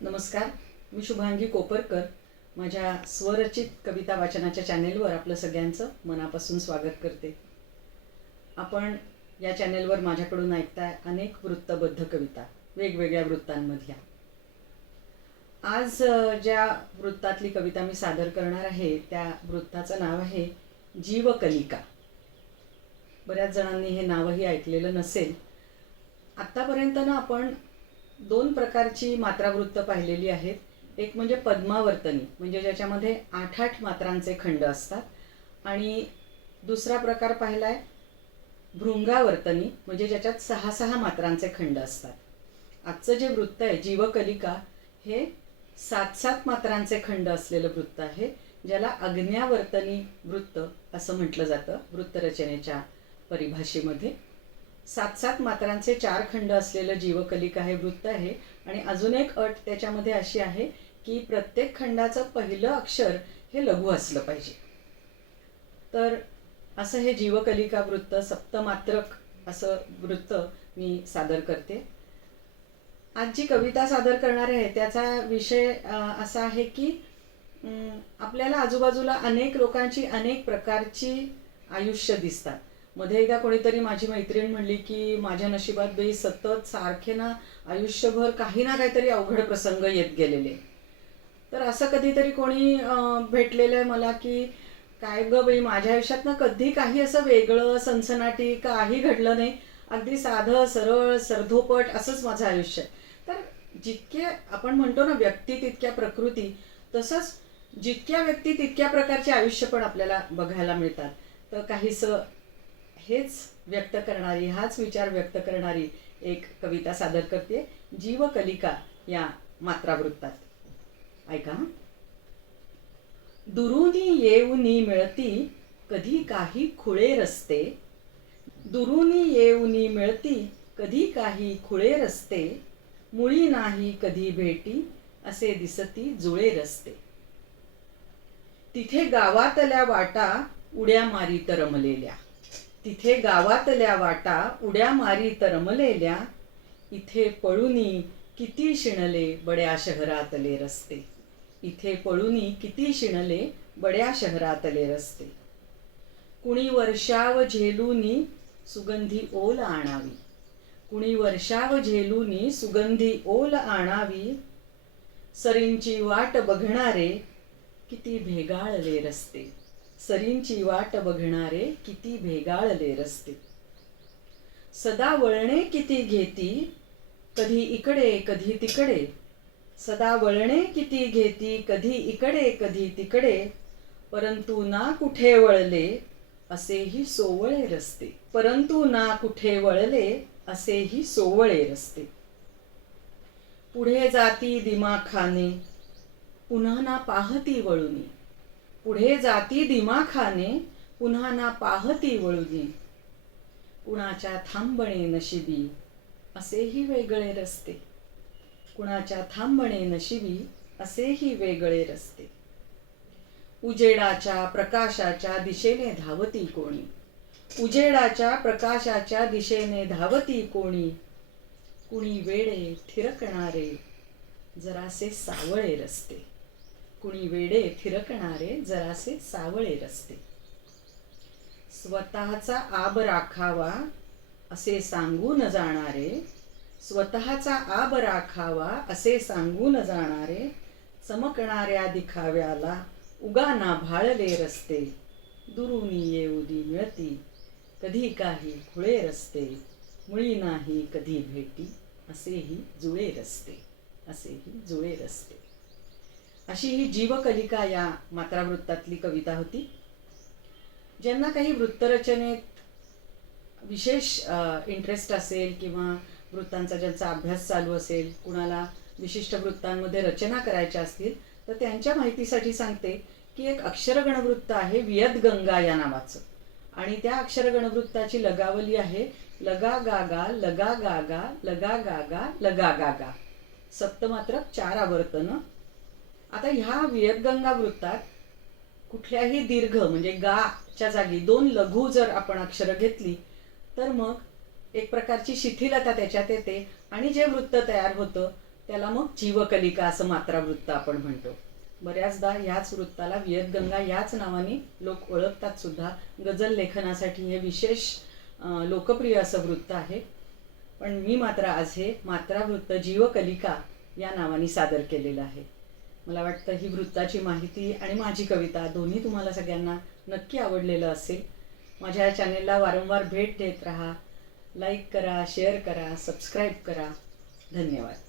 नमस्कार मी शुभांगी कोपरकर. माझ्या स्वरचित कविता वाचनाच्या चॅनेलवर आपलं सगळ्यांचं मनापासून स्वागत करते. आपण या चॅनेलवर माझ्याकडून ऐकताय अनेक वृत्तबद्ध कविता वेगवेगळ्या वृत्तांमधल्या. आज ज्या वृत्तातली कविता मी सादर करणार आहे त्या वृत्ताचं नाव आहे जीवकलिका. बऱ्याच जणांनी हे नावही ऐकलेलं नसेल. आत्तापर्यंत ना आपण दोन प्रकारची मात्रावृत्त पाहिलेली आहेत. एक म्हणजे पद्मावर्तनी म्हणजे ज्याच्यामध्ये आठ आठ मात्रांचे खंड असतात. आणि दुसरा प्रकार पाहिला आहे भृंगावर्तनी म्हणजे ज्याच्यात सहा सहा मात्रांचे खंड असतात. आजचं जे वृत्त आहे जीवकलिका हे सात सात मात्रांचे खंड असलेलं वृत्त आहे ज्याला अग्न्यावर्तनी वृत्त असं म्हटलं जातं वृत्तरचनेच्या परिभाषेमध्ये. सात सात मात्रांचे चार खंड असलेलं जीवकलिका हे वृत्त आहे. आणि अजून एक अट त्याच्यामध्ये अशी आहे की प्रत्येक खंडाचं पहिलं अक्षर हे लघु असलं पाहिजे. तर असं हे जीवकलिका वृत्त सप्तमात्रक असं वृत्त मी सादर करते. आज जी कविता सादर करणार आहे त्याचा विषय असा आहे की आपल्याला आजूबाजूला अनेक लोकांची अनेक प्रकारची आयुष्य दिसतात. मध्ये एकदा कोणीतरी माझी मैत्रीण म्हणली की माझ्या नशिबात बाई सतत सारखे ना आयुष्यभर काही ना काहीतरी अवघड प्रसंग येत गेलेले. तर असं कधीतरी कोणी भेटलेलं आहे मला की काय ग बाई माझ्या आयुष्यात ना कधी काही असं वेगळं सनसनाटी काही घडलं नाही. अगदी साधं सरळ सरधोपट असंच माझं आयुष्य तर जितके आपण म्हणतो ना व्यक्ती तितक्या प्रकृती तसंच जितक्या व्यक्ती तितक्या प्रकारचे आयुष्य पण आपल्याला बघायला मिळतात. तर काहीसं हेच व्यक्त करणारी हाच विचार व्यक्त करणारी एक कविता सादर करते. जीवकलिका या मात्रावृत्तात. ऐका दुरुनी येऊनी मिळती कधी काही खुळे रस्ते. दुरुनी येऊनी मिळती कधी काही खुळे रस्ते. मुळी नाही कधी भेटी असे दिसती जुळे रस्ते. तिथे गावातल्या वाटा उड्या मारीत रमलेल्या. तिथे गावातल्या वाटा उड्या मारी तरमलेल्या इथे पळुनी किती शिणले बड्या शहरातले रस्ते. इथे पळुनी किती शिणले बड्या शहरातले रस्ते. कुणी वर्षाव झेलुनी सुगंधी ओल आणावी. कुणी वर्षाव झेलुनी सुगंधी ओल आणावी. सरींची वाट बघणारे किती भेगाळले रस्ते. सरींची वाट बघणारे किती भेगाळले रस्ते. सदा वळणे किती घेती कधी इकडे कधी तिकडे. सदा वळणे किती घेती कधी इकडे कधी तिकडे. परंतु ना कुठे वळले असेही सोवळे रस्ते. परंतु ना कुठे वळले असेही सोवळे रस्ते. पुढे जाती दिमाखाने पुन्हा ना पाहती वळुनी. पुढे जाती दिमाखाने पुन्हा ना पाहती वळुनी कुणाच्या थांबणे नशिबी असेही वेगळे रस्ते. कुणाच्या थांबणे नशिबी असेही वेगळे रस्ते. उजेडाच्या प्रकाशाच्या दिशेने धावती कोणी. उजेडाच्या प्रकाशाच्या दिशेने धावती कोणी. कुणी वेडे थिरकणारे जरासे सावळे रस्ते. कुणी वेडे थिरकणारे जरासे सावळे रस्ते. स्वतःचा आब राखावा असे सांगून जाणारे स्वतःचा आब राखावा असे सांगून जाणारे चमकणाऱ्या दिखाव्याला उगाना भाळले रस्ते. दुरुनी येऊदी मिळती कधी काही खुळे रस्ते. मुळी नाही कधी भेटी असेही जुळे रस्ते असेही जुळे रस्ते. अशी ही जीवकलिका या मात्रावृत्तातली कविता होती. ज्यांना काही वृत्तरचनेत विशेष इंटरेस्ट असेल किंवा वृत्तांचा ज्यांचा अभ्यास चालू असेल कुणाला विशिष्ट वृत्तांमध्ये रचना करायच्या असतील तर त्यांच्या माहितीसाठी सांगते की एक अक्षरगणवृत्त आहे वियदगंगा या नावाचं. आणि त्या अक्षरगणवृत्ताची लगावली आहे लगा गागा लगा गागा लगा गागा लगा गागा सप्तमात्रक चार आवर्तन आता ह्या वियदगंगा वृत्तात कुठल्याही दीर्घ म्हणजे गाच्या जागी दोन लघु जर आपण अक्षरं घेतली तर मग एक प्रकारची शिथिलता त्याच्यात येते आणि जे वृत्त तयार होतं त्याला मग जीवकलिका असं मात्रा वृत्त आपण म्हणतो. बऱ्याचदा याच वृत्ताला वियतगंगा याच नावाने लोक ओळखतात सुद्धा. गझल लेखनासाठी हे विशेष लोकप्रिय असं वृत्त आहे. पण मी मात्र आज हे मात्रा वृत्त जीवकलिका या नावाने सादर केलेलं आहे. मला वाटतं ही वृत्ताची माहिती आणि माझी कविता दोन्ही तुम्हाला सगळ्यांना नक्की आवडलेलं असेल. माझ्या या चॅनेलला वारंवार भेट देत राहा. लाईक करा शेअर करा सबस्क्राईब करा. धन्यवाद.